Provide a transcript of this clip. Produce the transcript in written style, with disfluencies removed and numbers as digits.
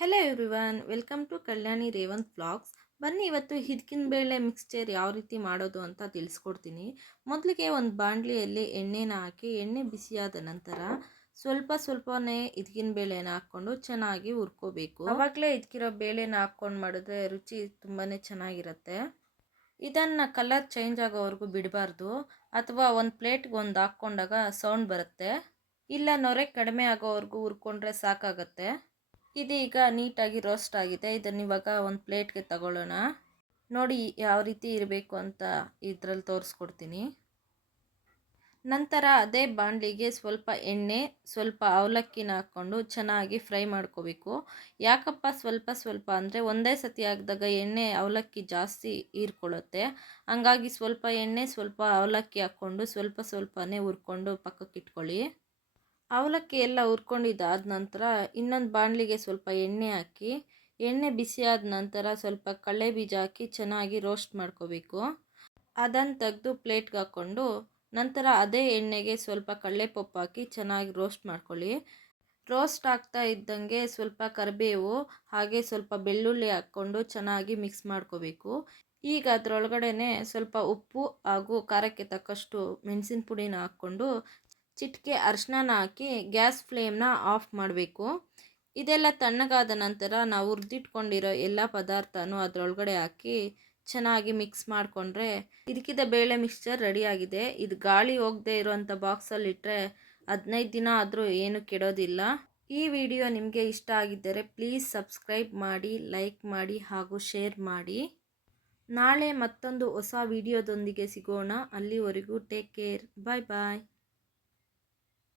Hello everyone, welcome to Kalyani Revanth vlogs. ಬನ್ನಿ ಇವತ್ತು ಹಿದ್ಕಿನ ಬೇಳೆ ಮಿಕ್ಸ್ಚರ್ ಯಾವ ರೀತಿ ಮಾಡೋದು ಅಂತ ತಿಳಿಸ್ಕೊಡ್ತೀನಿ. ಮೊದಲಿಗೆ ಒಂದು ಬಾಣಲಿಯಲ್ಲಿ ಎಣ್ಣೆನ ಹಾಕಿ ಎಣ್ಣೆ ಬಿಸಿಯಾದ ನಂತರ ಸ್ವಲ್ಪನೇ ಹಿದ್ಕಿನ ಬೇಳೆನ ಹಾಕ್ಕೊಂಡು ಚೆನ್ನಾಗಿ ಹುರ್ಕೋಬೇಕು. ಆವಾಗಲೇ ಹಿದ್ಕಿರೋ ಬೇಳೆನ ಹಾಕ್ಕೊಂಡು ಮಾಡಿದ್ರೆ ರುಚಿ ತುಂಬಾ ಚೆನ್ನಾಗಿರುತ್ತೆ. ಇದನ್ನು ಕಲರ್ ಚೇಂಜ್ ಆಗೋವರೆಗೂ ಬಿಡಬಾರ್ದು, ಅಥವಾ ಒಂದು ಪ್ಲೇಟ್ಗೆ ಒಂದು ಹಾಕ್ಕೊಂಡಾಗ ಸೌಂಡ್ ಬರುತ್ತೆ. ಇಲ್ಲ ನೊರೆ ಕಡಿಮೆ ಆಗೋವರೆಗೂ ಹುರ್ಕೊಂಡ್ರೆ ಸಾಕಾಗತ್ತೆ. ಇದೀಗ ನೀಟಾಗಿ ರೋಸ್ಟ್ ಆಗಿದೆ. ಇದನ್ನು ಇವಾಗ ಒಂದು ಪ್ಲೇಟ್ಗೆ ತಗೊಳ್ಳೋಣ. ನೋಡಿ ಯಾವ ರೀತಿ ಇರಬೇಕು ಅಂತ ಇದರಲ್ಲಿ ತೋರಿಸ್ಕೊಡ್ತೀನಿ. ನಂತರ ಅದೇ ಬಾಣಲಿಗೆ ಸ್ವಲ್ಪ ಎಣ್ಣೆ, ಸ್ವಲ್ಪ ಅವಲಕ್ಕಿನ ಹಾಕ್ಕೊಂಡು ಚೆನ್ನಾಗಿ ಫ್ರೈ ಮಾಡ್ಕೋಬೇಕು. ಯಾಕಪ್ಪ ಸ್ವಲ್ಪ ಅಂದರೆ ಒಂದೇ ಸತಿ ಹಾಕಿದಾಗ ಎಣ್ಣೆ ಅವಲಕ್ಕಿ ಜಾಸ್ತಿ ಹೀರ್ಕೊಳ್ಳುತ್ತೆ. ಹಂಗಾಗಿ ಸ್ವಲ್ಪ ಎಣ್ಣೆ ಸ್ವಲ್ಪ ಅವಲಕ್ಕಿ ಹಾಕ್ಕೊಂಡು ಸ್ವಲ್ಪನೇ ಹುರ್ಕೊಂಡು ಪಕ್ಕಕ್ಕೆ ಇಟ್ಕೊಳ್ಳಿ. ಅವಲಕ್ಕಿ ಎಲ್ಲ ಹುರ್ಕೊಂಡಿದ್ದಾದ ನಂತರ ಇನ್ನೊಂದು ಬಾಣಲಿಗೆ ಸ್ವಲ್ಪ ಎಣ್ಣೆ ಹಾಕಿ, ಎಣ್ಣೆ ಬಿಸಿಯಾದ ನಂತರ ಸ್ವಲ್ಪ ಕಡಲೆ ಬೀಜ ಹಾಕಿ ಚೆನ್ನಾಗಿ ರೋಸ್ಟ್ ಮಾಡ್ಕೋಬೇಕು. ಅದನ್ನು ತೆಗೆದು ಪ್ಲೇಟ್ಗೆ ಹಾಕ್ಕೊಂಡು ನಂತರ ಅದೇ ಎಣ್ಣೆಗೆ ಸ್ವಲ್ಪ ಕಡಲೆಪಪ್ಪು ಹಾಕಿ ಚೆನ್ನಾಗಿ ರೋಸ್ಟ್ ಮಾಡ್ಕೊಳ್ಳಿ. ರೋಸ್ಟ್ ಆಗ್ತಾ ಇದ್ದಂಗೆ ಸ್ವಲ್ಪ ಕರಿಬೇವು ಹಾಗೆ ಸ್ವಲ್ಪ ಬೆಳ್ಳುಳ್ಳಿ ಹಾಕ್ಕೊಂಡು ಚೆನ್ನಾಗಿ ಮಿಕ್ಸ್ ಮಾಡ್ಕೋಬೇಕು. ಈಗ ಅದರೊಳಗಡೆನೆ ಸ್ವಲ್ಪ ಉಪ್ಪು ಹಾಗೂ ಖಾರಕ್ಕೆ ತಕ್ಕಷ್ಟು ಮೆಣಸಿನ ಪುಡಿನ ಹಾಕ್ಕೊಂಡು ಚಿಟಿಕೆ ಅರಿಶಿನ ಹಾಕಿ ಗ್ಯಾಸ್ ಫ್ಲೇಮ್ನ ಆಫ್ ಮಾಡಬೇಕು. ಇದೆಲ್ಲ ತಣ್ಣಗಾದ ನಂತರ ನಾವು ಹುರಿದಿಟ್ಕೊಂಡಿರೋ ಎಲ್ಲ ಪದಾರ್ಥನೂ ಅದರೊಳಗಡೆ ಹಾಕಿ ಚೆನ್ನಾಗಿ ಮಿಕ್ಸ್ ಮಾಡಿಕೊಂಡ್ರೆ ಹಿದ್ಕಿದ ಬೇಳೆ ಮಿಕ್ಸ್ಚರ್ ರೆಡಿಯಾಗಿದೆ. ಇದು ಗಾಳಿ ಹೋಗದೆ ಇರೋವಂಥ ಬಾಕ್ಸಲ್ಲಿಟ್ಟರೆ 15 ದಿನ ಆದರೂ ಏನು ಕೆಡೋದಿಲ್ಲ. ಈ ವಿಡಿಯೋ ನಿಮಗೆ ಇಷ್ಟ ಆಗಿದ್ದರೆ ಪ್ಲೀಸ್ ಸಬ್ಸ್ಕ್ರೈಬ್ ಮಾಡಿ, ಲೈಕ್ ಮಾಡಿ ಹಾಗೂ ಶೇರ್ ಮಾಡಿ. ನಾಳೆ ಮತ್ತೊಂದು ಹೊಸ ವಿಡಿಯೋದೊಂದಿಗೆ ಸಿಗೋಣ. ಅಲ್ಲಿವರೆಗೂ ಟೇಕ್ ಕೇರ್. ಬಾಯ್ ಬಾಯ್.